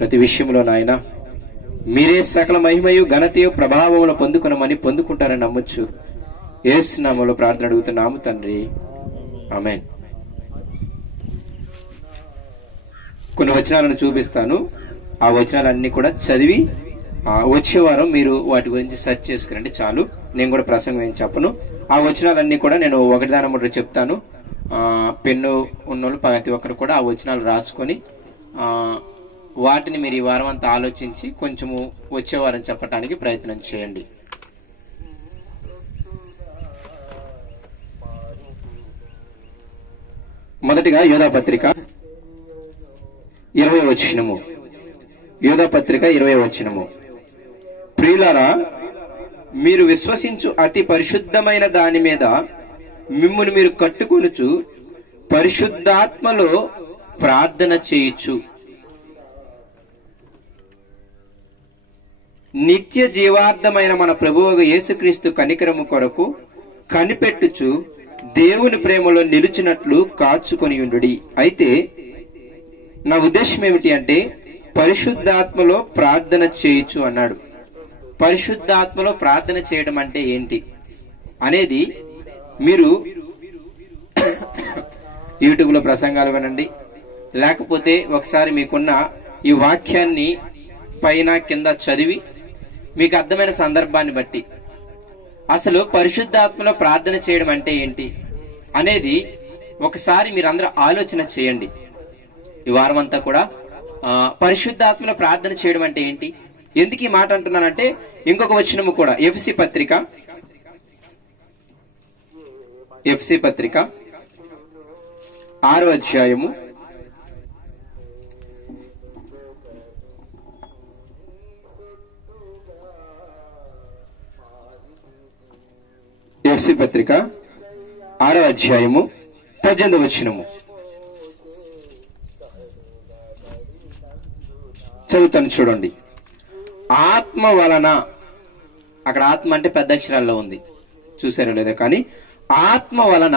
ప్రతి విషయంలో నాయన మీరే సకల మహిమయు ఘనతయు ప్రభావములు పొందుకుంటారని నమ్మొచ్చు. యేసు నామములో ప్రార్థన అడుగుతున్నాము తండ్రి, ఆమేన్. కొన్ని వచనాలను చూపిస్తాను. ఆ వచనాలన్నీ కూడా చదివి వచ్చే వారం మీరు వాటి గురించి సెర్చ్ చేసుకురండి చాలు. నేను కూడా ప్రసంగం ఏం చెప్పను. ఆ వచనాలన్నీ కూడా నేను ఒకటి దాని ఒకటి చెప్తాను. పెన్ను ఉన్నోళ్ళు ప్రతి ఒక్కరు కూడా ఆ వచనాలు రాసుకొని వాటిని మీరు ఈ వారం అంతా ఆలోచించి కొంచెము వచ్చే వారం చెప్పడానికి ప్రయత్నం చేయండి. మొదటిగా యోధాపత్రిక 20వ వచనము. యోధాపత్రిక 20వ వచనము. ప్రియులారా, మీరు విశ్వసించు అతి పరిశుద్ధమైన దాని మీద మిమ్మును మీరు కట్టుకొనుచు పరిశుద్ధాత్మలో ప్రార్థన చేయొచ్చు. నిత్య జీవార్థమైన మన ప్రభువు యేసుక్రీస్తు కనికరము కొరకు కనిపెట్టుచు దేవుని ప్రేమలో నిలిచినట్లు కాచుకొని ఉండుడి. అయితే నా ఉద్దేశం ఏమిటి అంటే పరిశుద్ధాత్మలో ప్రార్థన చేయొచ్చు అన్నాడు. పరిశుద్ధాత్మలో ప్రార్థన చేయడం అంటే ఏంటి అనేది మీరు యూట్యూబ్లో ప్రసంగాలు వినండి, లేకపోతే ఒకసారి మీకున్న ఈ వాక్యాన్ని పైన కింద చదివి మీకు అర్థమైన సందర్భాన్ని బట్టి అసలు పరిశుద్ధాత్మలో ప్రార్థన చేయడం అంటే ఏంటి అనేది ఒకసారి మీరందరూ ఆలోచన చేయండి. ఈ వారం అంతా కూడా పరిశుద్ధాత్మలో ప్రార్థన చేయడం అంటే ఏంటి, ఎందుకు ఈ మాట అంటున్నానంటే ఇంకొక వచనము కూడా ఎఫ్ఎస్సీ పత్రిక 6వ అధ్యాయము 18వ వచనము చదువుతాను చూడండి. ఆత్మ వలన, అక్కడ ఆత్మ అంటే పెద్ద అక్షరాల్లో ఉంది, చూసారో లేదో కానీ ఆత్మ వలన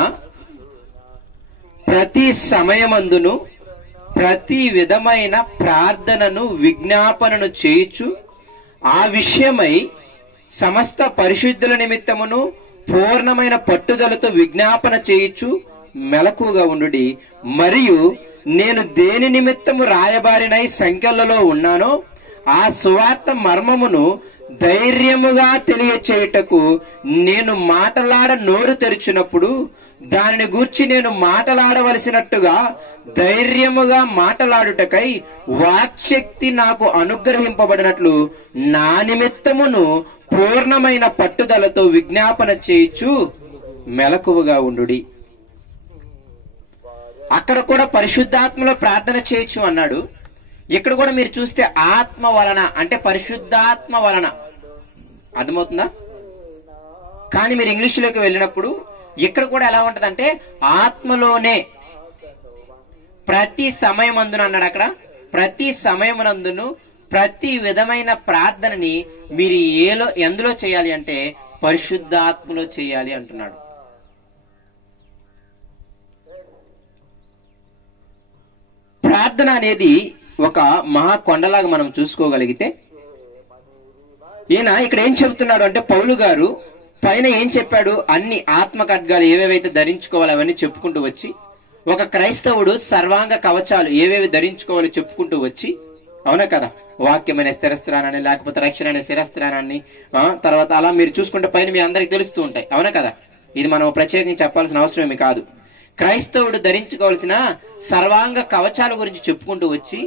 ప్రతి సమయమందును ప్రతి విధమైన ప్రార్థనను విజ్ఞాపనను చేయుచు ఆ విషయమై సమస్త పరిశుద్ధుల నిమిత్తమును పూర్ణమైన పట్టుదలతో విజ్ఞాపన చేయుచు మెలకుగా ఉండుడి. మరియు నేను దేని నిమిత్తము రాయబారినై సంఖ్యలలో ఉన్నానో ఆ సువార్త మర్మమును ధైర్యముగా తెలియచేయుటకు నేను నోరు తెరిచినప్పుడు దానిని గూర్చి నేను మాటలాడవలసినట్టుగా ధైర్యముగా మాటలాడుటకై వాక్శక్తి నాకు అనుగ్రహింపబడినట్లు నా నిమిత్తమును పూర్ణమైన పట్టుదలతో విజ్ఞాపన చేయుచు మెలకువగా ఉండుడి. అక్కడ కూడా పరిశుద్ధాత్మలో ప్రార్థన చేయొచ్చు అన్నాడు. ఇక్కడ కూడా మీరు చూస్తే ఆత్మ వలన అంటే పరిశుద్ధాత్మ వలన, అర్థమవుతుందా? కానీ మీరు ఇంగ్లీష్లోకి వెళ్ళినప్పుడు ఇక్కడ కూడా ఎలా ఉంటదంటే ఆత్మలోనే ప్రతి సమయమందున అన్నాడు. అక్కడ ప్రతి సమయమునందును ప్రతి విధమైన ప్రార్థనని మీరు ఎందులో చేయాలి అంటే పరిశుద్ధాత్మలో చేయాలి అంటున్నాడు. ప్రార్థన అనేది ఒక మహా కొండలాగా మనం చూసుకోగలిగితే, ఈయన ఇక్కడ ఏం చెబుతున్నాడు అంటే పౌలు గారు పైన ఏం చెప్పాడు, అన్ని ఆత్మ ఖడ్గాలు ఏవేవైతే ధరించుకోవాలి అవన్నీ చెప్పుకుంటూ వచ్చి, ఒక క్రైస్తవుడు సర్వాంగ కవచాలు ఏవేవి ధరించుకోవాలో చెప్పుకుంటూ వచ్చి, అవునా కదా, వాక్యమైన స్థిరస్త్రానాన్ని లేకపోతే రక్షణ అనే స్థిరస్త్రానాన్ని, తర్వాత అలా మీరు చూసుకుంటే పైన మీ అందరికి తెలుస్తూ ఉంటాయి, అవునా కదా. ఇది మనం ప్రత్యేకంగా చెప్పాల్సిన అవసరం ఏమి కాదు. క్రైస్తవుడు ధరించుకోవాల్సిన సర్వాంగ కవచాల గురించి చెప్పుకుంటూ వచ్చి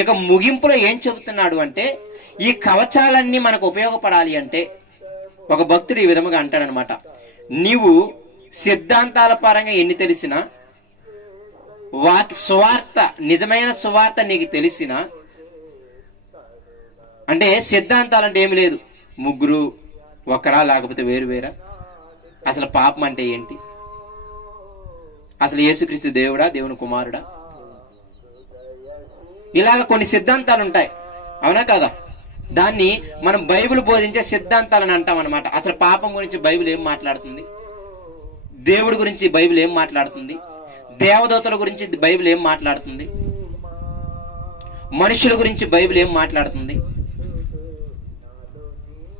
ఇక ముగింపులో ఏం చెబుతున్నాడు అంటే ఈ కవచాలన్నీ మనకు ఉపయోగపడాలి అంటే ఒక భక్తుడు ఈ విధముగా అంటాడనమాట, నీవు సిద్ధాంతాల పరంగా ఎన్ని తెలిసినా, సువార్త నిజమైన సువార్త నీకు తెలిసినా, అంటే సిద్ధాంతాలంటే ఏమి లేదు, ముగ్గురు ఒకరా లేకపోతే వేరు వేరా, అసలు పాపం అంటే ఏంటి, అసలు యేసుక్రీస్తు దేవుడా దేవుని కుమారుడా, ఇలాగ కొన్ని సిద్ధాంతాలు ఉంటాయి, అవునా కదా. దాన్ని మనం బైబిల్ బోధించే సిద్ధాంతాలని అంటాం అనమాట. అసలు పాపం గురించి బైబిల్ ఏం మాట్లాడుతుంది, దేవుడి గురించి బైబిల్ ఏం మాట్లాడుతుంది, దేవదూతల గురించి బైబిల్ ఏం మాట్లాడుతుంది, మనుషుల గురించి బైబిల్ ఏం మాట్లాడుతుంది?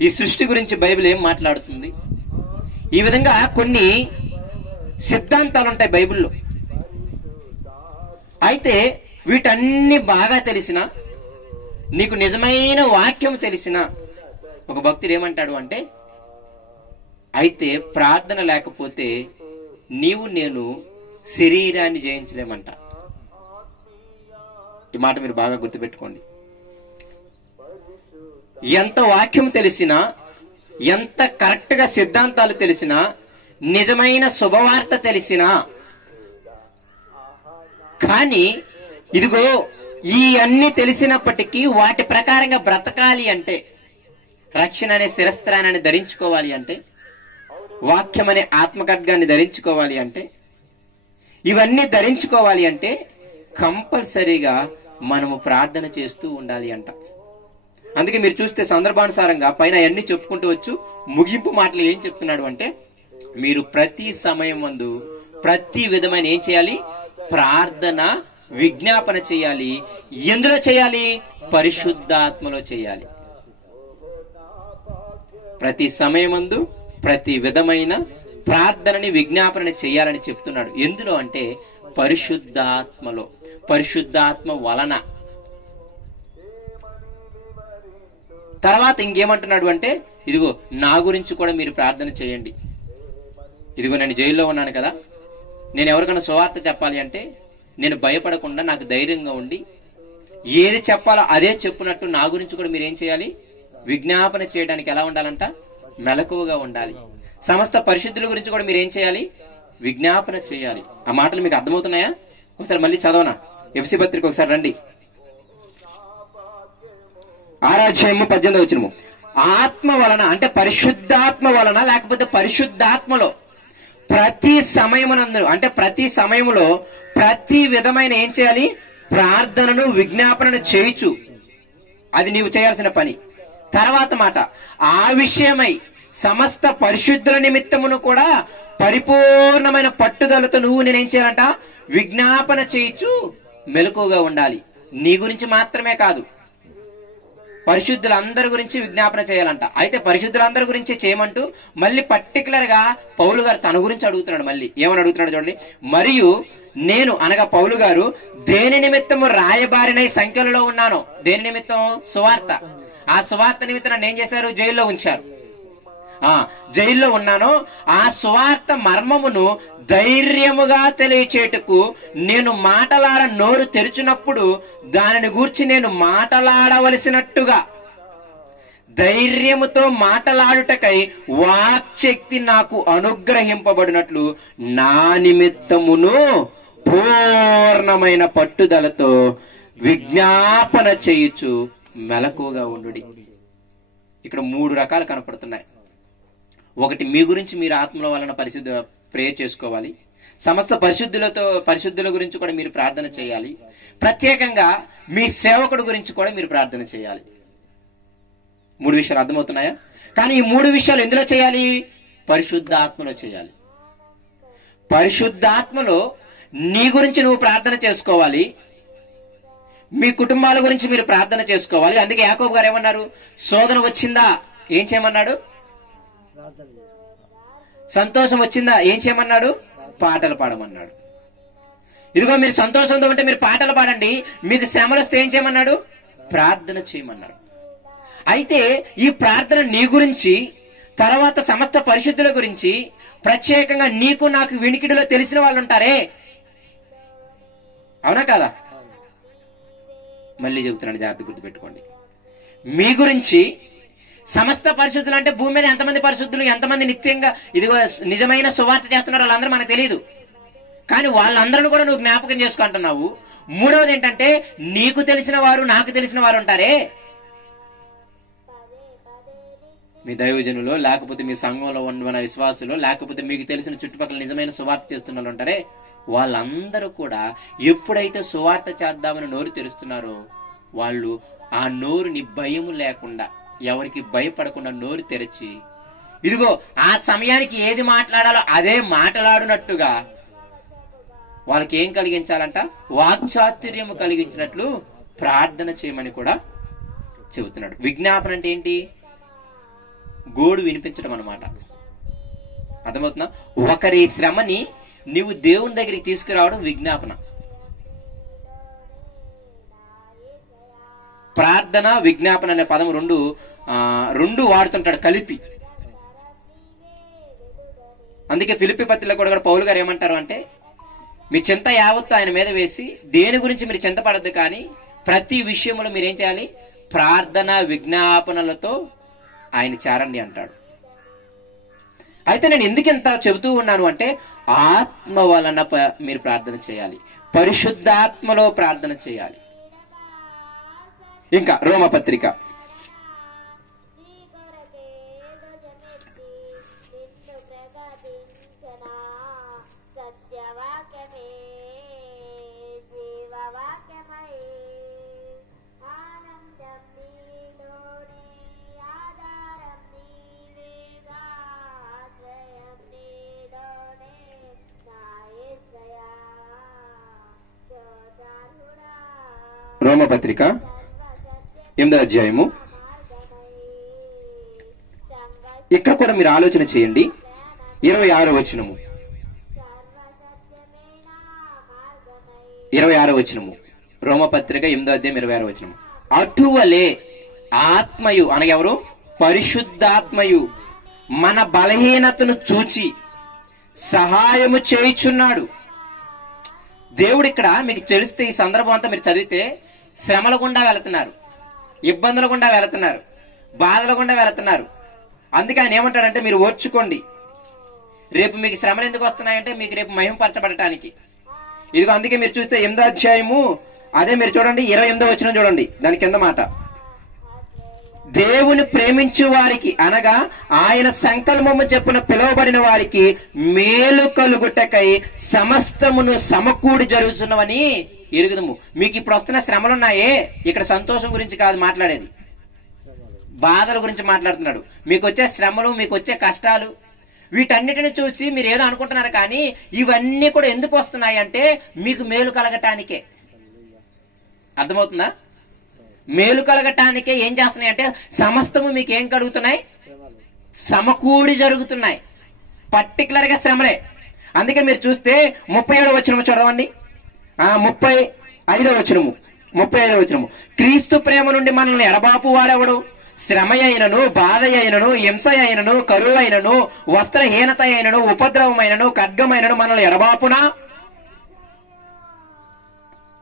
ఈ సృష్టి గురించి బైబిల్ ఏం మాట్లాడుతుంది? ఈ విధంగా కొన్ని సిద్ధాంతాలు ఉంటాయి బైబిల్లో. అయితే వీటన్ని బాగా తెలిసిన, నీకు నిజమైన వాక్యం తెలిసిన ఒక భక్తుడు ఏమంటాడు అంటే, అయితే ప్రార్థన లేకపోతే నీవు నేను శరీరాన్ని జయించలేమంట. ఈ మాట మీరు బాగా గుర్తుపెట్టుకోండి. ఎంత వాక్యం తెలిసినా, ఎంత కరెక్ట్ గా సిద్ధాంతాలు తెలిసినా, నిజమైన శుభవార్త తెలిసినా, కానీ ఇదిగో ఈ అన్ని తెలిసినప్పటికీ వాటి ప్రకారంగా బ్రతకాలి అంటే, రక్షణ అనే శిరస్త్రాన్ని ధరించుకోవాలి అంటే, వాక్యం అనే ఆత్మఖడ్గాన్ని ధరించుకోవాలి అంటే, ఇవన్నీ ధరించుకోవాలి అంటే కంపల్సరీగా మనము ప్రార్థన చేస్తూ ఉండాలి అంట. అందుకే మీరు చూస్తే సందర్భానుసారంగా పైన అన్ని చెప్పుకుంటూ వచ్చు, ముగింపు మాటలు ఏం చెప్తున్నాడు అంటే, మీరు ప్రతి సమయం ముందు ప్రతి విధమైన ఏం చేయాలి? ప్రార్థన విజ్ఞాపన చేయాలి. ఎందులో చేయాలి? పరిశుద్ధాత్మలో చేయాలి. ప్రతి సమయమందు ప్రతి విధమైన ప్రార్థనని విజ్ఞాపనని చేయాలని చెప్తున్నాడు. ఎందులో అంటే పరిశుద్ధాత్మలో, పరిశుద్ధాత్మ వలన. తర్వాత ఇంకేమంటున్నాడు అంటే, ఇదిగో నా గురించి కూడా మీరు ప్రార్థన చేయండి. ఇదిగో నేను జైల్లో ఉన్నాను కదా, నేను ఎవరికైనా సువార్త చెప్పాలి అంటే నేను భయపడకుండా నాకు ధైర్యంగా ఉండి ఏది చెప్పాలో అదే చెప్పునట్టు నా గురించి కూడా మీరు ఏం చేయాలి? విజ్ఞాపన చేయడానికి ఎలా ఉండాలంట? మెలకువగా ఉండాలి. సమస్త పరిశుద్ధుల గురించి కూడా మీరు ఏం చేయాలి? విజ్ఞాపన చేయాలి. ఆ మాటలు మీకు అర్థమవుతున్నాయా? ఒకసారి మళ్ళీ చదవనా? ఎఫ్ఎస్సీ పత్రిక ఒకసారి రండి. 6:18 ఆత్మ వలన అంటే పరిశుద్ధాత్మ వలన, లేకపోతే పరిశుద్ధాత్మలో ప్రతి సమయమునందు అంటే ప్రతి సమయములో ప్రతి విధమైన ఏం చేయాలి? ప్రార్థనను విజ్ఞాపనను చేయుచు. అది నీవు చేయాల్సిన పని. తర్వాత మాట, ఆ విషయమై సమస్త పరిశుద్ధుల నిమిత్తమును కూడా పరిపూర్ణమైన పట్టుదలతో నువ్వు నేనేం చేయాలంట? విజ్ఞాపన చేయుచు మెలకువగా ఉండాలి. నీ గురించి మాత్రమే కాదు, పరిశుద్ధులందరి గురించి విజ్ఞాపన చేయాలంట. అయితే పరిశుద్ధులందరి గురించి చేయమంటూ మళ్ళీ పర్టికులర్ గా పౌలు గారు తన గురించి అడుగుతున్నాడు. మళ్ళీ ఏమని అడుగుతున్నాడు చూడండి. మరియు నేను అనగా పౌలు గారు దేని నిమిత్తము రాయబారినై సంఖ్యలలో ఉన్నాను. దేని నిమిత్తం? సువార్త. ఆ సువార్త నిమిత్తం నన్ను ఏం చేశారు? జైల్లో ఉంచారు. జైల్లో ఉన్నాను. ఆ సువార్త మర్మమును ధైర్యముగా తెలియచేటుకు నేను మాటలాడ నోరు తెరిచినప్పుడు దానిని గూర్చి నేను మాటలాడవలసినట్టుగా ధైర్యముతో మాటలాడుటకై వాక్శక్తి నాకు అనుగ్రహింపబడినట్లు నా నిమిత్తమును పూర్ణమైన పట్టుదలతో విజ్ఞాపన చేయుచు మెలకువగా ఉండుడి. ఇక్కడ 3 రకాలు కనపడుతున్నాయి. ఒకటి, మీ గురించి మీరు ఆత్మల వలన పరిశుద్ధ ప్రేయర్ చేసుకోవాలి. సమస్త పరిశుద్ధుల గురించి కూడా మీరు ప్రార్థన చేయాలి. ప్రత్యేకంగా మీ సేవకుడు గురించి కూడా మీరు ప్రార్థన చేయాలి. 3 విషయాలు అర్థమవుతున్నాయా? కానీ ఈ 3 విషయాలు ఎందులో చేయాలి? పరిశుద్ధాత్మలో చేయాలి. పరిశుద్ధాత్మలో నీ గురించి నువ్వు ప్రార్థన చేసుకోవాలి, మీ కుటుంబాల గురించి మీరు ప్రార్థన చేసుకోవాలి. అందుకే యాకోబు గారు ఏమన్నారు? శోధన వచ్చిందా ఏం చేయమన్నాడు? సంతోషం వచ్చిందా ఏం చేయమన్నాడు? పాటలు పాడమన్నాడు. ఇదిగో మీరు సంతోషంతో ఉంటే మీరు పాటలు పాడండి, మీకు శ్రమలు వస్తే ఏం చేయమన్నాడు? ప్రార్థన చేయమన్నాడు. అయితే ఈ ప్రార్థన నీ గురించి, తర్వాత సమస్త పరిశుద్ధుల గురించి, ప్రత్యేకంగా నీకు నాకు వినికిడిలో తెలిసిన వాళ్ళు ఉంటారే, అవునా కాదా? మళ్ళీ చెబుతున్నాను, జాగ్రత్త గుర్తుపెట్టుకోండి. మీ గురించి సమస్త పరిశుద్ధులు అంటే భూమి మీద ఎంతమంది పరిశుద్ధులు, ఎంతమంది నిత్యంగా ఇదిగో నిజమైన సువార్త చేస్తున్నారు వాళ్ళందరూ మనకు తెలియదు. కానీ వాళ్ళందరూ కూడా నువ్వు జ్ఞాపకం చేసుకుంటున్నావు. మూడవది ఏంటంటే, నీకు తెలిసిన వారు నాకు తెలిసిన వారు ఉంటారే, మీ దైవజనులు, లేకపోతే మీ సంఘంలో ఉన్న విశ్వాసులు, లేకపోతే మీకు తెలిసిన చుట్టుపక్కల నిజమైన సువార్త చేస్తున్న వాళ్ళు ఉంటారే, వాళ్ళందరూ కూడా ఎప్పుడైతే సువార్త చేద్దామని నోరు తెరుస్తున్నారో వాళ్ళు ఆ నోరుని భయము లేకుండా, ఎవరికి భయపడకుండా నోరు తెరిచి, ఇదిగో ఆ సమయానికి ఏది మాట్లాడాలో అదే మాట్లాడినట్టుగా వాళ్ళకి ఏం కలిగించాలంట? వాక్చాతుర్యము కలిగించినట్లు ప్రార్థన చేయమని కూడా చెబుతున్నాడు. విజ్ఞాపన అంటే ఏంటి? గోడు వినిపించడం అన్నమాట. అర్థమవుతుందా? ఒకరి శ్రమని నీవు దేవుని దగ్గరికి తీసుకురావడం విజ్ఞాపన. ప్రార్థన, విజ్ఞాపన అనే పదం రెండు వాడుతుంటాడు కలిపి. అందుకే ఫిలిప్పీ పత్రికలో కూడా పౌలు గారు ఏమంటారు అంటే, మీ చింత యావత్తు ఆయన మీద వేసి దేని గురించి మీరు చింతపడద్దు, కానీ ప్రతి విషయంలో మీరేం చేయాలి? ప్రార్థన విజ్ఞాపనలతో ఆయన చేరండి అంటాడు. అయితే నేను ఎందుకు ఇంత చెబుతూ ఉన్నాను అంటే, ఆత్మ వలన మీరు ప్రార్థన చేయాలి, పరిశుద్ధాత్మలో ప్రార్థన చేయాలి. ఇంకా రోమపత్రిక రోమపత్రిక 8వ అధ్యాయము. ఇక్కడ కూడా మీరు ఆలోచన చేయండి. 26వ వచనము, 26వ వచనము, రోమపత్రిక 8వ అధ్యాయం 26వ వచనము. అటువలే ఆత్మయు అనగా ఎవరు? పరిశుద్ధాత్మయు మన బలహీనతను చూచి సహాయము చేయుచున్నాడు. దేవుడు ఇక్కడ మీకు తెలిస్తే, ఈ సందర్భం అంతా మీరు చదివితే, శ్రమల గుండా వెళుతున్నారు, ఇబ్బందుల గుండా వెళుతున్నారు, బాధల గుండా వెళుతున్నారు. అందుకే ఆయన ఏమంటాడంటే, మీరు ఓర్చుకోండి. రేపు మీకు శ్రమలు ఎందుకు వస్తున్నాయంటే, మీకు రేపు మహిమపరచబడటానికి. ఇదిగో అందుకే మీరు చూస్తే 8వ అధ్యాయము, అదే మీరు చూడండి 28వ వచనం చూడండి, దాని కింద మాట, దేవుని ప్రేమించు వారికి అనగా ఆయన సంకల్పము చెప్పున పిలువబడిన వారికి మేలు కలుగుటకై సమస్తమును సమకూడి జరుగుతున్నవని ఎరుగుదము. మీకు ఇప్పుడు వస్తున్న శ్రమలున్నాయే, ఇక్కడ సంతోషం గురించి కాదు మాట్లాడేది, బాధల గురించి మాట్లాడుతున్నాడు. మీకు వచ్చే శ్రమలు, మీకు వచ్చే కష్టాలు, వీటన్నిటిని చూసి మీరు ఏదో అనుకుంటున్నారు, కానీ ఇవన్నీ కూడా ఎందుకు వస్తున్నాయి అంటే మీకు మేలు కలగటానికే. అర్థమవుతుందా? మేలు కలగటానికే ఏం చేస్తున్నాయి అంటే సమస్తము మీకు ఏం కలుగుతున్నాయి? సమకూడి జరుగుతున్నాయి. పర్టికులర్ గా శ్రమలే. అందుకే మీరు చూస్తే 37వ వచనము చదవండి, 35వ వచనము, 35వ వచనము. క్రీస్తు ప్రేమ నుండి మనల్ని ఎడబాపు వాడెవడు? శ్రమ అయినను, బాధ అయినను, హింస అయినను, కరువు అయినను, వస్త్రహీనత అయినను, ఉపద్రవమైనను, ఖడ్గమైనను మనల్ని ఎడబాపునా?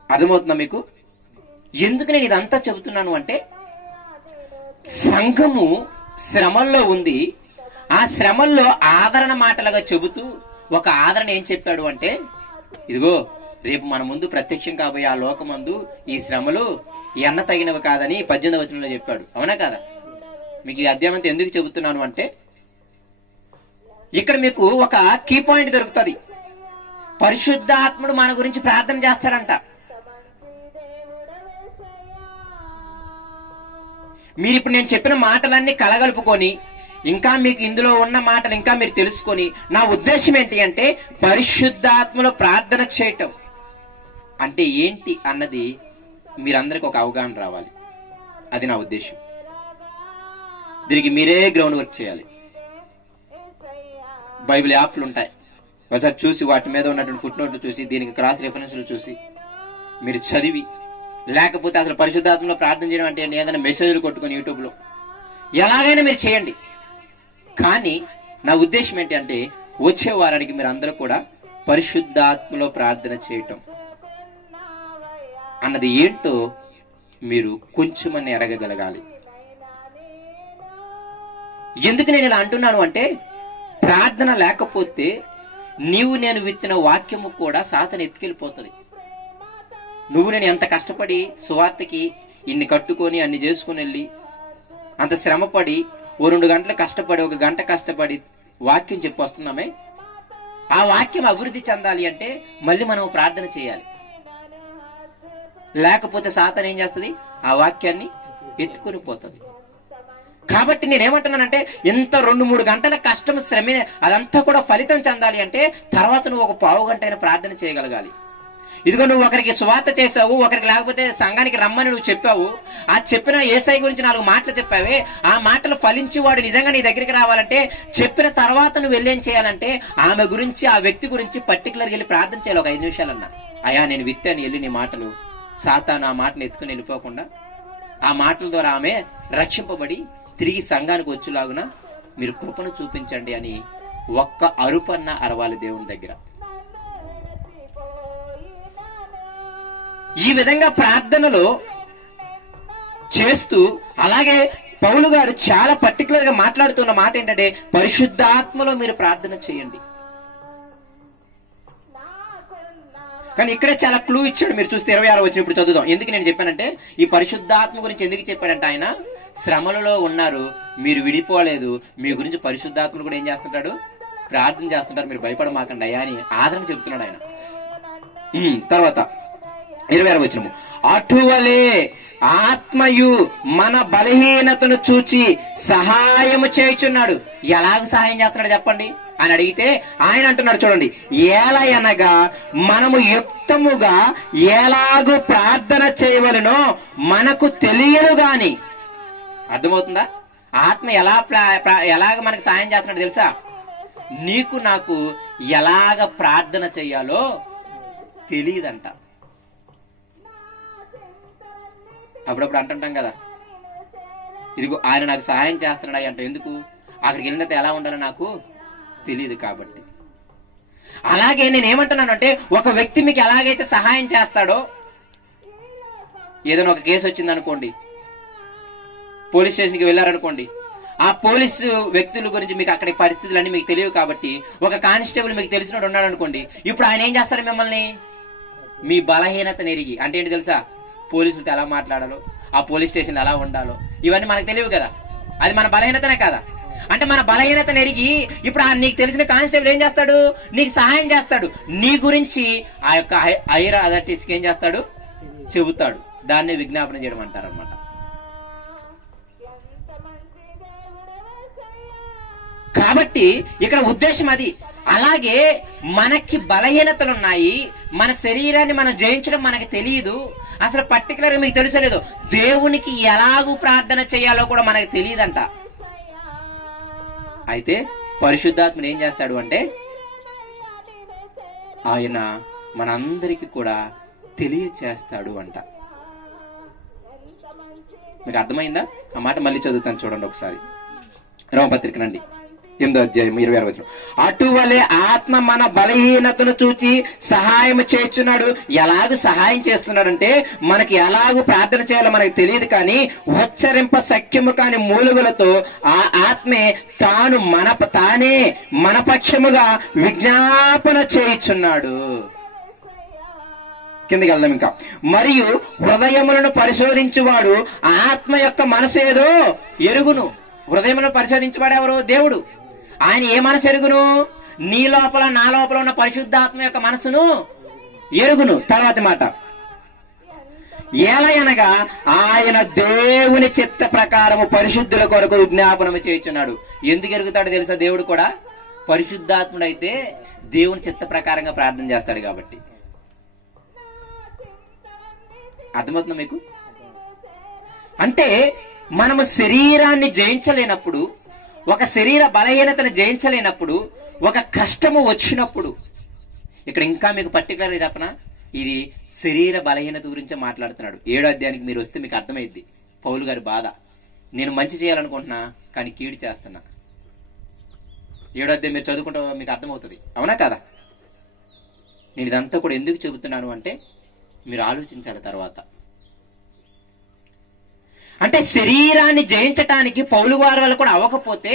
అర్థమవుతుందా మీకు? ఎందుకు నేను ఇదంతా చెబుతున్నాను అంటే, సంఘము శ్రమల్లో ఉంది. ఆ శ్రమల్లో ఆదరణ మాటలుగా చెబుతూ ఒక ఆదరణ ఏం చెప్పాడు అంటే, ఇదిగో రేపు మన ముందు ప్రత్యక్షం కాబోయే ఆ లోకమందు ఈ శ్రమలు ఎన్న తగినవి కాదని 18వ వచనంలో చెప్పాడు. అవునా కదా? మీకు ఈ అధ్యాయం అంతా ఎందుకు చెబుతున్నాను అంటే, ఇక్కడ మీకు ఒక కీ పాయింట్ దొరుకుతుంది. పరిశుద్ధాత్ముడు మన గురించి ప్రార్థన చేస్తాడంట. మీరు ఇప్పుడు నేను చెప్పిన మాటలన్నీ కలగలుపుకొని, ఇంకా మీకు ఇందులో ఉన్న మాటలు ఇంకా మీరు తెలుసుకొని, నా ఉద్దేశం ఏంటి అంటే, పరిశుద్ధాత్మలో ప్రార్థన చేయటం అంటే ఏంటి అన్నది మీరందరికి ఒక అవగాహన రావాలి. అది నా ఉద్దేశం. దీనికి మీరే గ్రౌండ్ వర్క్ చేయాలి. బైబిల్ యాప్లు ఉంటాయి, ఒకసారి చూసి వాటి మీద ఉన్నటువంటి ఫుట్ నోట్లు చూసి, దీనికి క్రాస్ రెఫరెన్స్లు చూసి మీరు చదివి, లేకపోతే అసలు పరిశుద్ధాత్మలో ప్రార్థన చేయడం అంటే ఏదైనా మెసేజ్లు కొట్టుకొని యూట్యూబ్లో ఎలాగైనా మీరు చేయండి. కానీ నా ఉద్దేశం ఏంటి అంటే, వచ్చే వారానికి మీరు అందరూ కూడా పరిశుద్ధాత్మలో ప్రార్థన చేయటం అన్నది ఏంటో మీరు కొంచెమని ఎరగగలగాలి. ఎందుకు నేను ఇలా అంటున్నాను అంటే, ప్రార్థన లేకపోతే నీవు నేను విత్తిన వాక్యము కూడా సాతాను ఎత్తుకెళ్ళిపోతుంది. నువ్వు నేను ఎంత కష్టపడి సువార్తకి ఇన్ని కట్టుకొని అన్ని చేసుకుని వెళ్ళి, అంత శ్రమపడి, ఓ 2 గంటలు కష్టపడి, 1 గంట కష్టపడి వాక్యం చెప్పి వస్తున్నామే, ఆ వాక్యం అభివృద్ధి చెందాలి అంటే మళ్ళీ మనం ప్రార్థన చేయాలి. లేకపోతే సాతాను ఏం చేస్తుంది? ఆ వాక్యాన్ని ఎత్తుకొని పోతుంది. కాబట్టి నేనేమంటున్నానంటే, ఇంత 2-3 గంటల కష్టం, శ్రమే, అదంతా కూడా ఫలితం చెందాలి అంటే తర్వాత నువ్వు ఒక 1/2 గంట అయినా ప్రార్థన చేయగలగాలి. ఇదిగో నువ్వు ఒకరికి సువార్త చేసావు, ఒకరికి లేకపోతే సంఘానికి రమ్మని నువ్వు చెప్పావు, ఆ చెప్పిన యేసయ్య గురించి 4 మాటలు చెప్పావే, ఆ మాటలు ఫలించి వాడు నిజంగా నీ దగ్గరికి రావాలంటే, చెప్పిన తర్వాత నువ్వు వెళ్ళేం చేయాలంటే ఆమె గురించి, ఆ వ్యక్తి గురించి పర్టికులర్గా వెళ్ళి ప్రార్థన చేయాలి. ఒక 5 నిమిషాలన్నా, అయ్యా నేను విత్తాను వెళ్ళి నీ మాటలు, సాతాను ఆ మాటను ఎత్తుకుని వెళ్ళిపోకుండా ఆ మాటల ద్వారా ఆమె రక్షింపబడి తిరిగి సంఘానికి వచ్చేలాగున మీరు కృపను చూపించండి అని ఒక్క అరుపన్న అరవాలి దేవుని దగ్గర. ఈ విధంగా ప్రార్థనలో చేస్తూ, అలాగే పౌలు గారు చాలా పర్టికులర్ గా మాట్లాడుతున్న మాట ఏంటంటే పరిశుద్ధాత్మలో మీరు ప్రార్థన చేయండి. కానీ ఇక్కడే చాలా క్లూ ఇచ్చాడు. మీరు చూస్తే 26 వచ్చిన ఇప్పుడు చదువుదాం. ఎందుకు నేను చెప్పానంటే ఈ పరిశుద్ధాత్మ గురించి ఎందుకు చెప్పాడంటే, ఆయన శ్రమలలో ఉన్నారు, మీరు విడిపోలేదు, మీ గురించి పరిశుద్ధాత్మను కూడా ఏం చేస్తుంటాడు, ప్రార్థన చేస్తుంటారు, మీరు భయపడమాకండి అయ్యా అని ఆదరణ చెబుతున్నాడు ఆయన. తర్వాత 26 వచనము, అటువలే ఆత్మయు మన బలహీనతను చూచి సహాయము చేయుచున్నాడు. ఎలాగ సహాయం చేస్తున్నాడు చెప్పండి అని అడిగితే ఆయన అంటున్నాడు చూడండి, ఏలయనగా మనము యుక్తముగా ఎలాగూ ప్రార్థన చేయవలనో మనకు తెలియదు గాని. అర్థమవుతుందా? ఆత్మ ఎలాగ మనకు సహాయం చేస్తున్నాడు తెలుసా? నీకు నాకు ఎలాగ ప్రార్థన చెయ్యాలో తెలియదంట. అప్పుడప్పుడు అంటుంటాం కదా, ఇదిగో ఆయన నాకు సహాయం చేస్తున్నాడు అంట. ఎందుకు? అక్కడికి వెళ్ళిన ఎలా ఉండాలో నాకు తెలియదు కాబట్టి. అలాగే నేనేమంటున్నాను అంటే, ఒక వ్యక్తి మీకు ఎలాగైతే సహాయం చేస్తాడో, ఏదైనా ఒక కేసు వచ్చింది అనుకోండి, పోలీస్ స్టేషన్కి వెళ్ళారనుకోండి, ఆ పోలీసు వ్యక్తుల గురించి మీకు అక్కడి పరిస్థితులన్నీ మీకు తెలియవు కాబట్టి ఒక కానిస్టేబుల్ మీకు తెలిసినోడు ఉన్నాడు అనుకోండి, ఇప్పుడు ఆయన ఏం చేస్తాడు, మిమ్మల్ని మీ బలహీనతను ఎరిగి, అంటే ఏంటి తెలుసా, పోలీసులతో ఎలా మాట్లాడాలో, ఆ పోలీస్ స్టేషన్ ఎలా ఉండాలో, ఇవన్నీ మనకు తెలియవు కదా. అది మన బలహీనతనే కదా. అంటే మన బలహీనతను ఎరిగి ఇప్పుడు నీకు తెలిసిన కానిస్టేబుల్ ఏం చేస్తాడు, నీకు సహాయం చేస్తాడు, నీ గురించి ఆ యొక్క హైయర్ అథారిటీస్కి ఏం చేస్తాడు, చెబుతాడు. దాన్ని విజ్ఞాపన చేయడం అంటారు అనమాట. కాబట్టి ఇక్కడ ఉద్దేశం అది. అలాగే మనకి బలహీనతలున్నాయి, మన శరీరాన్ని మనం జయించడం మనకి తెలియదు, అసలు పర్టికులర్ గా మీకు తెలుసలేదు, దేవునికి ఎలాగూ ప్రార్థన చేయాలో కూడా మనకి తెలియదంట. అయితే పరిశుద్ధాత్ముడు ఏం చేస్తాడు అంటే, ఆయన మనందరికీ కూడా తెలియచేస్తాడు అంట. మీకు అర్థమైందా? ఆ మాట మళ్ళీ చదువుతాను చూడండి ఒకసారి. రోమపత్రిక నండి 8వ అధ్యాయం 26వ వచనం, అటువలే ఆత్మ మన బలహీనతను చూచి సహాయం చేస్తున్నాడు. ఎలాగూ సహాయం చేస్తున్నాడంటే, మనకి ఎలాగూ ప్రార్థన చేయాలో మనకు తెలియదు కానీ ఉచ్చరింప సఖ్యము కాని మూలుగులతో ఆ ఆత్మే తానే మన పక్షముగా విజ్ఞాపన చేయుచున్నాడు. కిందకి వెళ్దాం ఇంకా. మరియు హృదయములను పరిశోధించువాడు ఆత్మ యొక్క మనసు ఏదో ఎరుగును. హృదయములను పరిశోధించువాడు ఎవరు? దేవుడు. ఆయన ఏ మనసు ఎరుగును? నీ లోపల నా లోపల ఉన్న పరిశుద్ధాత్మ యొక్క మనసును ఎరుగును. తర్వాత మాట, ఏలయనగా ఆయన దేవుని చిత్త ప్రకారము పరిశుద్ధుల కొరకు విజ్ఞాపనము చేయుచున్నాడు. ఎందుకు ఎరుగుతాడు తెలుసా? దేవుడు కూడా పరిశుద్ధాత్ముడైతే దేవుని చిత్త ప్రకారంగా ప్రార్థన చేస్తాడు కాబట్టి. అర్థమవుతుందా మీకు? అంటే మనము శరీరాన్ని జయించలేనప్పుడు, ఒక శరీర బలహీనతను జయించలేనప్పుడు, ఒక కష్టము వచ్చినప్పుడు, ఇక్కడ ఇంకా మీకు పర్టికులర్ గా చెప్పనా, ఇది శరీర బలహీనత గురించి మాట్లాడుతున్నాడు. 7వ అధ్యాయానికి మీరు వస్తే మీకు అర్థమైద్ది పౌలు గారి బాధ. నేను మంచి చేయాలనుకుంటున్నా కానీ కీడు చేస్తున్నా. 7వ అధ్యాయం మీరు చదువుకుంటే మీకు అర్థమవుతుంది. అవునా కదా? నేను ఇదంతా కూడా ఎందుకు చెబుతున్నాను అంటే మీరు ఆలోచించాలి తర్వాత. అంటే శరీరాన్ని జయించటానికి పౌలు గారి వల్ల కూడా అవ్వకపోతే,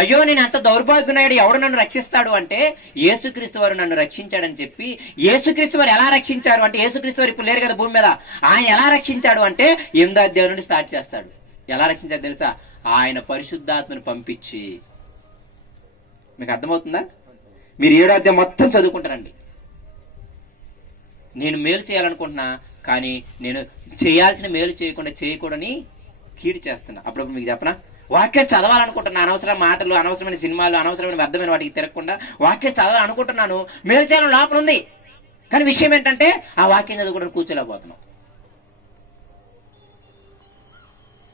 అయ్యో నేను అంత దౌర్భాగ్యునాయుడు, ఎవడు నన్ను రక్షిస్తాడు అంటే యేసుక్రీస్తు వారు నన్ను రక్షించాడని చెప్పి, యేసుక్రీస్తు వారు ఎలా రక్షించారు అంటే, యేసుక్రీస్తు వారు ఇప్పుడు లేరు కదా భూమి మీద, ఆయన ఎలా రక్షించాడు అంటే 8వ అధ్యాయం నుండి స్టార్ట్ చేస్తాడు. ఎలా రక్షించాడు తెలుసా? ఆయన పరిశుద్ధాత్మను పంపించి. మీకు అర్థమవుతుందా? మీరు 7వ అధ్యాయం మొత్తం చదువుకుంటారండి. నేను మేలు చేయాలనుకుంటున్నా కానీ నేను చేయాల్సిన మేలు చేయకూడని కీడు చేస్తున్నా. అప్పుడప్పుడు మీకు చెప్పనా, వాక్యం చదవాలనుకుంటున్నా, అనవసరమైన మాటలు, అనవసరమైన సినిమాలు, అనవసరమైన వ్యర్థమైన వాటికి తిరగకుండా వాక్యం చదవాలనుకుంటున్నాను, మేలు చేయాలని లోపల ఉంది కానీ విషయం ఏంటంటే ఆ వాక్యం చదువుకోవడానికి కూర్చోలేకపోతున్నాం.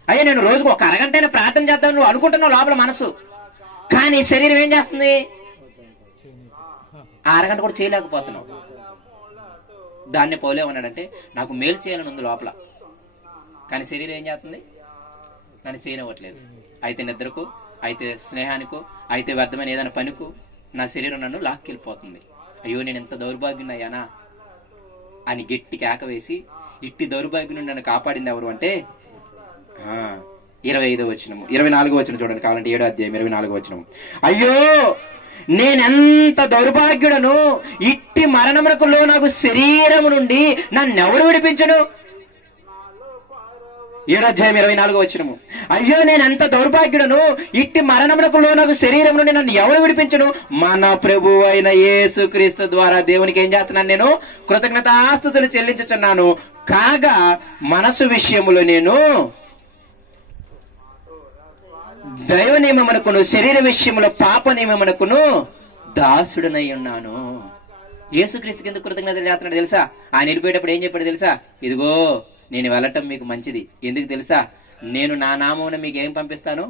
అయ్యా నేను రోజుకు ఒక అరగంటైనా ప్రార్థన చేద్దాం నువ్వు అనుకుంటున్నావు లోపల మనసు, కానీ శరీరం ఏం చేస్తుంది? ఆ అరగంట కూడా చేయలేకపోతున్నావు. దాన్నే పౌలు ఏమన్నాడంటే నాకు మేలు చేయాలని ఉంది లోపల, కానీ శరీరం ఏం చేస్తుంది? నన్ను చేయనివ్వట్లేదు. అయితే నిద్రకు, అయితే స్నేహానికో, అయితే వ్యర్థమైన ఏదైనా పనికో నా శరీరం నన్ను లాక్కెళ్ళిపోతుంది. అయ్యో నేను ఎంత దౌర్భాగ్యున్నాయానా అని గట్టి కేక వేసి, ఇట్టి దౌర్భాగ్యం నన్ను కాపాడింది ఎవరు అంటే 25వ వచనం, 24వ వచనం చూడండి కావాలంటే 7వ అధ్యాయం 24వ వచనం. అయ్యో నేనెంత దౌర్భాగ్యుడను, ఇట్టి మరణమునకు లోనగు శరీరము నుండి నన్నెవరు విడిపించను? 7వ అధ్యాయం 24వ వచనము. అయ్యో నేనెంత దౌర్భాగ్యుడను, ఇట్టి మరణమునకు లోనగు శరీరం నుండి నన్ను ఎవరు విడిపించను? మన ప్రభువు అయిన యేసుక్రీస్తు ద్వారా దేవునికి ఏం చేస్తున్నాను? నేను కృతజ్ఞతాస్తుతులు చెల్లించుచున్నాను. కాగా మనసు విషయములో నేను దైవ నియమమునకును శరీర విషయములో పాప నియమమునకును దాసుడనై ఉన్నాను. యేసుక్రీస్తుకి ఎందుకు కృతజ్ఞతలు చేస్తున్నాడు తెలుసా? ఆయన వెళ్ళిపోయేటప్పుడు ఏం చెప్పాడు తెలుసా? ఇదిగో నేను వెళ్ళటం మీకు మంచిది. ఎందుకు తెలుసా? నేను నా నామమున మీకు ఏం పంపిస్తాను?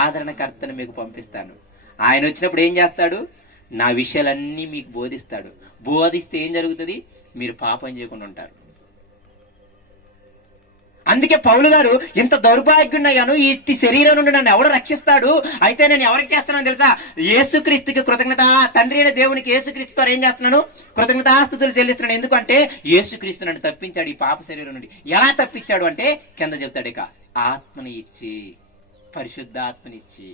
ఆదరణకర్తను మీకు పంపిస్తాను. ఆయన వచ్చినప్పుడు ఏం చేస్తాడు? నా విషయాలన్నీ మీకు బోధిస్తాడు. బోధిస్తే ఏం జరుగుతుంది? మీరు పాపం చేయకుండా ఉంటారు. అందుకే పౌలు గారు ఇంత దౌర్భాగ్యున్నాను, ఈ శరీరం నుండి నన్ను ఎవడు రక్షిస్తాడు? అయితే నేను ఎవరికి చేస్తున్నాను తెలుసా? యేసుక్రీస్తుకి కృతజ్ఞత, తండ్రి అయిన దేవునికి యేసుక్రీస్తు ఏం చేస్తున్నాను? కృతజ్ఞతాస్తుతులు చెల్లిస్తున్నాను. ఎందుకంటే యేసుక్రీస్తు నన్ను తప్పించాడు ఈ పాప శరీరం నుండి. ఎలా తప్పించాడు అంటే కింద చెప్తాడు, ఇక ఆత్మని ఇచ్చి, పరిశుద్ధాత్మనిచ్చి.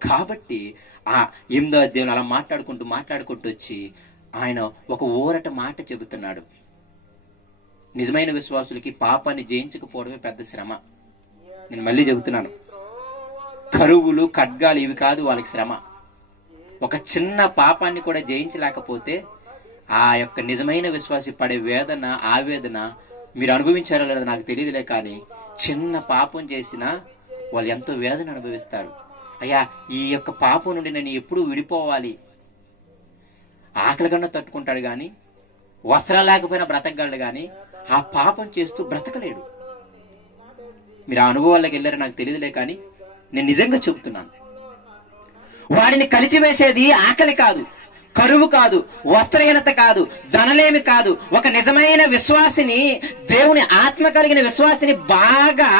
కాబట్టి ఆ 8వ అధ్యాయంలో అలా మాట్లాడుకుంటూ వచ్చి ఆయన ఒక ఊరట మాట చెబుతున్నాడు. నిజమైన విశ్వాసులకి పాపాన్ని జయించకపోవడమే పెద్ద శ్రమ. నేను మళ్ళీ చెబుతున్నాను, కరువులు ఖడ్గాలు ఇవి కాదు వాళ్ళకి శ్రమ. ఒక చిన్న పాపాన్ని కూడా జయించలేకపోతే ఆ యొక్క నిజమైన విశ్వాసి పడే వేదన, ఆవేదన మీరు అనుభవించారో లేదో నాకు తెలియదులే, కానీ చిన్న పాపం చేసినా వాళ్ళు ఎంతో వేదన అనుభవిస్తారు. అయ్యా ఈ యొక్క పాపం నుండి నేను ఎప్పుడు విడిపోవాలి. ఆకలి కన్నా తట్టుకుంటాడు గాని, వస్త్రాలు లేకపోయినా బ్రతకగలడు గాని ఆ పాపం చేస్తూ బ్రతకలేడు. మీరు ఆ అనుభవాల్లోకి వెళ్ళారో నాకు తెలియదులే, కానీ నేను నిజంగా చెబుతున్నాను. వాడిని కలిచివేసేది ఆకలి కాదు, కరువు కాదు, వస్త్రహీనత కాదు, ధనలేమి కాదు. ఒక నిజమైన విశ్వాసిని, దేవుని ఆత్మ కలిగిన విశ్వాసిని బాగా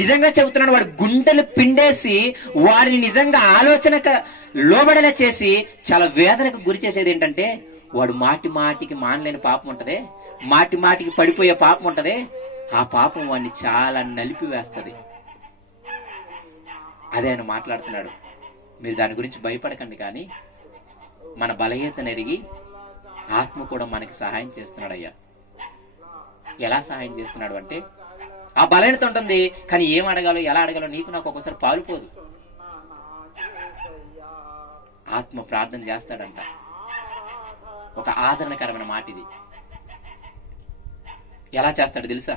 నిజంగా చెబుతున్నాడు, వాడు గుండెలు పిండేసి వాడిని నిజంగా ఆలోచన లోబడేలా చేసి చాలా వేదనకు గురి చేసేది ఏంటంటే, వాడు మాటి మాటికి మానలేని పాపం ఉంటదే, మాటి మాటికి పడిపోయే పాపం ఉంటదే, ఆ పాపం వాడిని చాలా నలిపివేస్తుంది. అదే ఆయన మాట్లాడుతున్నాడు. మీరు దాని గురించి భయపడకండి, కానీ మన బలహీనతను ఎరిగి ఆత్మ కూడా మనకి సహాయం చేస్తున్నాడు. అయ్యా ఎలా సహాయం చేస్తున్నాడు అంటే, ఆ బలహీనత ఉంటుంది కానీ ఏం అడగాలో ఎలా అడగాలో నీకు నాకు ఒక్కోసారి పాలుపోదు. ఆత్మ ప్రార్థన చేస్తాడంట. ఒక ఆదరణకరమైన మాట ఇది. ఎలా చేస్తాడు తెలుసా?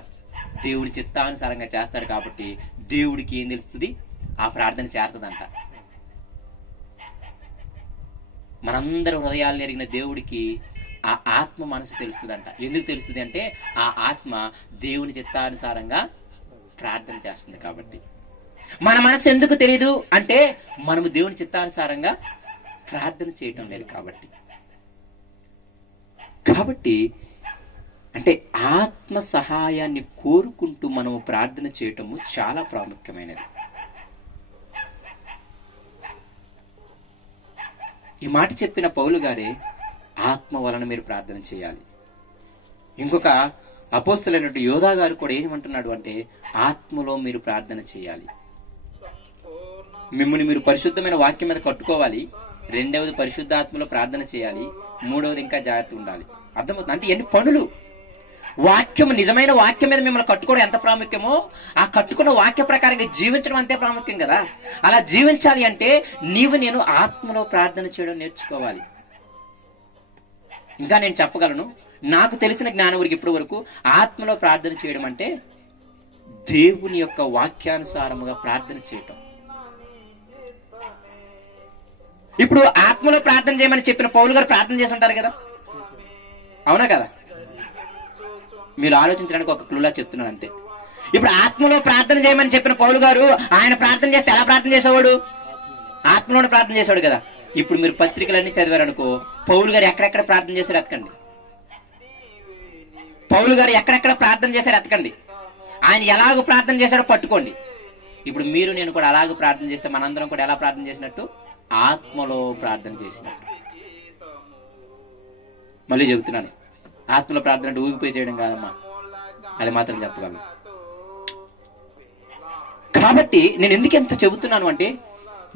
దేవుడి చిత్తానుసారంగా చేస్తాడు కాబట్టి దేవుడికి ఏం తెలుస్తుంది? ఆ ప్రార్థన చేరుతుందంట. మనందరి హృదయాలు ఎరిగిన దేవుడికి ఆ ఆత్మ మనసు తెలుస్తుందంట. ఎందుకు తెలుస్తుంది అంటే ఆ ఆత్మ దేవుని చిత్తానుసారంగా ప్రార్థన చేస్తుంది కాబట్టి. మన మనసు ఎందుకు తెలియదు అంటే మనము దేవుని చిత్తానుసారంగా ప్రార్థన చేయటం లేదు కాబట్టి. అంటే ఆత్మ సహాయాన్ని కోరుకుంటూ మనము ప్రార్థన చేయటము చాలా ప్రాముఖ్యమైనది. ఈ మాట చెప్పిన పౌలు గారే ఆత్మ వలన మీరు ప్రార్థన చేయాలి. ఇంకొక అపోస్తలుడైన యోధా గారు కూడా ఏమంటున్నాడు అంటే ఆత్మలో మీరు ప్రార్థన చేయాలి. మిమ్మల్ని మీరు పరిశుద్ధమైన వాక్యం మీద కట్టుకోవాలి. రెండవది పరిశుద్ధాత్మలో ప్రార్థన చేయాలి. మూడవది ఇంకా జాగ్రత్త ఉండాలి. అర్థమవుతుంది అంటే ఎన్ని పనులు. వాక్యం, నిజమైన వాక్యం మీద మిమ్మల్ని కట్టుకోవడం ఎంత ప్రాముఖ్యమో ఆ కట్టుకున్న వాక్య ప్రకారంగా జీవించడం అంతే ప్రాముఖ్యం కదా. అలా జీవించాలి అంటే నేను ఆత్మలో ప్రార్థన చేయడం నేర్చుకోవాలి. ఇంకా నేను చెప్పగలను, నాకు తెలిసిన జ్ఞానం వరకు ఇప్పటి వరకు ఆత్మలో ప్రార్థన చేయడం అంటే దేవుని యొక్క వాక్యానుసారముగా ప్రార్థన చేయటం. ఇప్పుడు ఆత్మలో ప్రార్థన చేయమని చెప్పిన పౌలు గారు ప్రార్థన చేసి ఉంటారు కదా, అవునా కదా? మీరు ఆలోచించడానికి ఒక క్లూలా చెప్తున్నాను అంతే. ఇప్పుడు ఆత్మలో ప్రార్థన చేయమని చెప్పిన పౌలు గారు ఆయన ప్రార్థన చేస్తే ఎలా ప్రార్థన చేసేవాడు? ఆత్మలోనే ప్రార్థన చేసేవాడు కదా. ఇప్పుడు మీరు పత్రికలన్నీ చదివారనుకో, పౌలు గారు ఎక్కడెక్కడ ప్రార్థన చేశారు ఎతకండి. పౌలు గారు ఎక్కడెక్కడ ప్రార్థన చేశారు ఎతకండి. ఆయన ఎలాగో ప్రార్థన చేశాడో పట్టుకోండి. ఇప్పుడు మీరు నేను కూడా అలాగ ప్రార్థన చేస్తే మనందరం కూడా ఎలా ప్రార్థన చేసినట్టు? ఆత్మలో ప్రార్థన చేసినట్టు. మళ్ళీ చెబుతున్నాను, ఆత్మలో ప్రార్థన అంటే ఊగిపోయి చేయడం కాదమ్మా, అది మాత్రం చెప్పగలను. కాబట్టి నేను ఎందుకు ఎంత చెబుతున్నాను అంటే,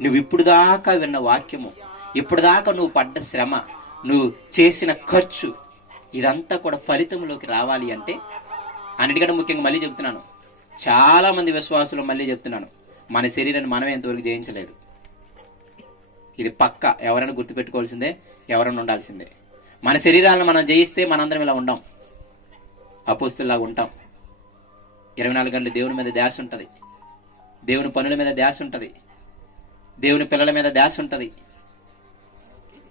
నువ్వు ఇప్పుడు దాకా విన్న వాక్యము, ఇప్పుడు దాకా నువ్వు పడ్డ శ్రమ, నువ్వు చేసిన ఖర్చు, ఇదంతా కూడా ఫలితంలోకి రావాలి అంటే, అన్నిటికంటే ముఖ్యంగా మళ్ళీ చెబుతున్నాను, చాలా మంది విశ్వాసులు మళ్ళీ చెప్తున్నాను, మన శరీరాన్ని మనమే ఎంతవరకు జయించలేదు. ఇది పక్క, ఎవరైనా గుర్తుపెట్టుకోవాల్సిందే, ఎవరైనా ఉండాల్సిందే. మన శరీరాలను మనం జయిస్తే మనందరం ఇలా ఉండం, అపోస్తుల్లాగా ఉంటాం. 24 గంటలు దేవుని మీద ధ్యాస ఉంటది, దేవుని పనుల మీద ధ్యాస ఉంటది, దేవుని పిల్లల మీద ధ్యాస ఉంటది.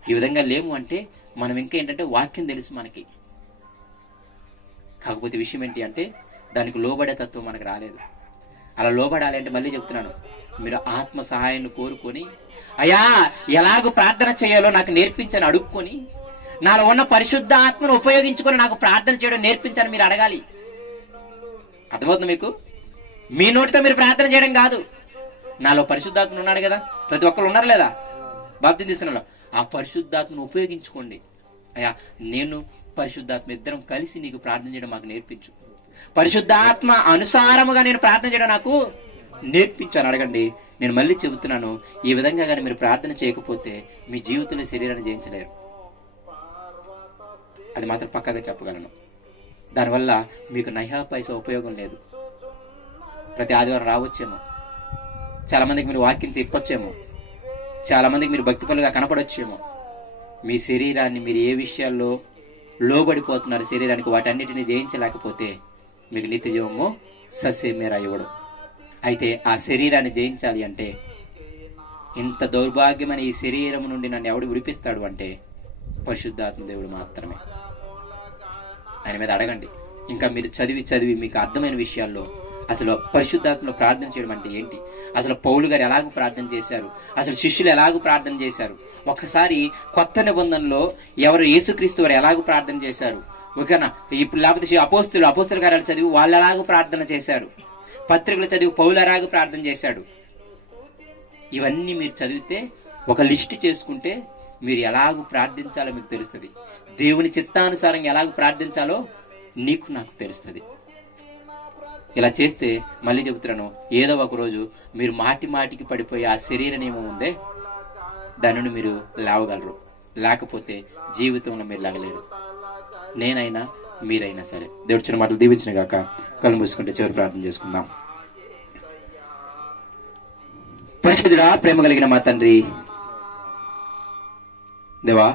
ఈ విధంగా లేము అంటే మనం ఇంకా ఏంటంటే వాక్యం తెలుసు మనకి, కాకపోతే విషయం ఏంటి అంటే దానికి లోబడే తత్వం మనకు రాలేదు. అలా లోబడాలి అంటే మళ్ళీ చెప్తున్నాను, మీరు ఆత్మ సహాయాన్ని కోరుకొని, అయ్యా ఎలాగో ప్రార్థన చేయాలో నాకు నేర్పించని అడుక్కొని, నాలో ఉన్న పరిశుద్ధ ఆత్మను ఉపయోగించుకొని నాకు ప్రార్థన చేయడం నేర్పించని మీరు అడగాలి. అర్థమవుతుంది మీకు? మీ నోటితో మీరు ప్రార్థన చేయడం కాదు. నాలో పరిశుద్ధాత్మ ఉన్నాడు కదా, ప్రతి ఒక్కరు ఉన్నారు లేదా బాప్తిసం తీసుకున్న, ఆ పరిశుద్ధాత్మను ఉపయోగించుకోండి. అయ్యా నేను పరిశుద్ధాత్మ ఇద్దరం కలిసి నీకు ప్రార్థన చేయడం మాకు నేర్పించు, పరిశుద్ధాత్మ అనుసారముగా నేను ప్రార్థన చేయడం నాకు నేర్పించు అని అడగండి. నేను మళ్ళీ చెబుతున్నాను, ఈ విధంగా కానీ మీరు ప్రార్థన చేయకపోతే మీ జీవితంలో శరీరాన్ని జయించలేరు. అది మాత్రం పక్కాగా చెప్పగలను. దానివల్ల మీకు నయా పైసా ఉపయోగం లేదు. ప్రతి ఆదివారం రావచ్చేమో, చాలా మందికి మీరు వాక్యం తిప్పొచ్చేమో, చాలా మందికి మీరు భక్తి పనులుగా కనపడొచ్చేమో, మీ శరీరాన్ని మీరు ఏ విషయాల్లో లోబడిపోతున్నారు శరీరానికి, వాటన్నిటిని జయించలేకపోతే మీకు నిత్య జీవము సస్యమేరా ఇవ్వడు. అయితే ఆ శరీరాన్ని జయించాలి అంటే, ఇంత దౌర్భాగ్యమైన ఈ శరీరం నుండి నన్ను ఎవడు విడిపిస్తాడు అంటే పరిశుద్ధాత్మ దేవుడు మాత్రమే. ఆయన మీద అడగండి. ఇంకా మీరు చదివి మీకు అర్థమైన విషయాల్లో అసలు పరిశుద్ధాత్మలో ప్రార్థన చేయడం అంటే ఏంటి, అసలు పౌలు గారు ఎలాగ ప్రార్థన చేశారు, అసలు శిష్యులు ఎలాగ ప్రార్థన చేశారు, ఒక్కసారి కొత్త నిబంధనలో ఎవరు యేసుక్రీస్తు వారు ఎలాగ ప్రార్థన చేశారు, ఓకేనా? ఇప్పుడు లేకపోతే అపోస్తుల కార్యాలు చదివి వాళ్ళు ఎలాగ ప్రార్థన చేశారు, పత్రికలు చదివి పౌలు ఎలాగ ప్రార్థన చేశాడు, ఇవన్నీ మీరు చదివితే ఒక లిస్ట్ చేసుకుంటే మీరు ఎలాగ ప్రార్థించాలో మీకు తెలుస్తుంది. దేవుని చిత్తానుసారంగా ఎలాగ ప్రార్థించాలో నీకు నాకు తెలుస్తుంది. ఇలా చేస్తే మళ్ళీ చెబుతున్నాను, ఏదో ఒక రోజు మీరు మాటికి పడిపోయి ఆ శరీర నియమం ఉందే దాని నుండి మీరు లేవగలరు, లేకపోతే జీవితంలో మీరు లేగలేరు. నేనైనా మీరైనా సరే. దేవుడి చిన్న మాటలు దీవించిన గాక. కళ్ళు మూసుకుంటే చివరి ప్రార్థన చేసుకుందాం. పరిశుద్ధుడా, ప్రేమ కలిగిన మా తండ్రి దేవా,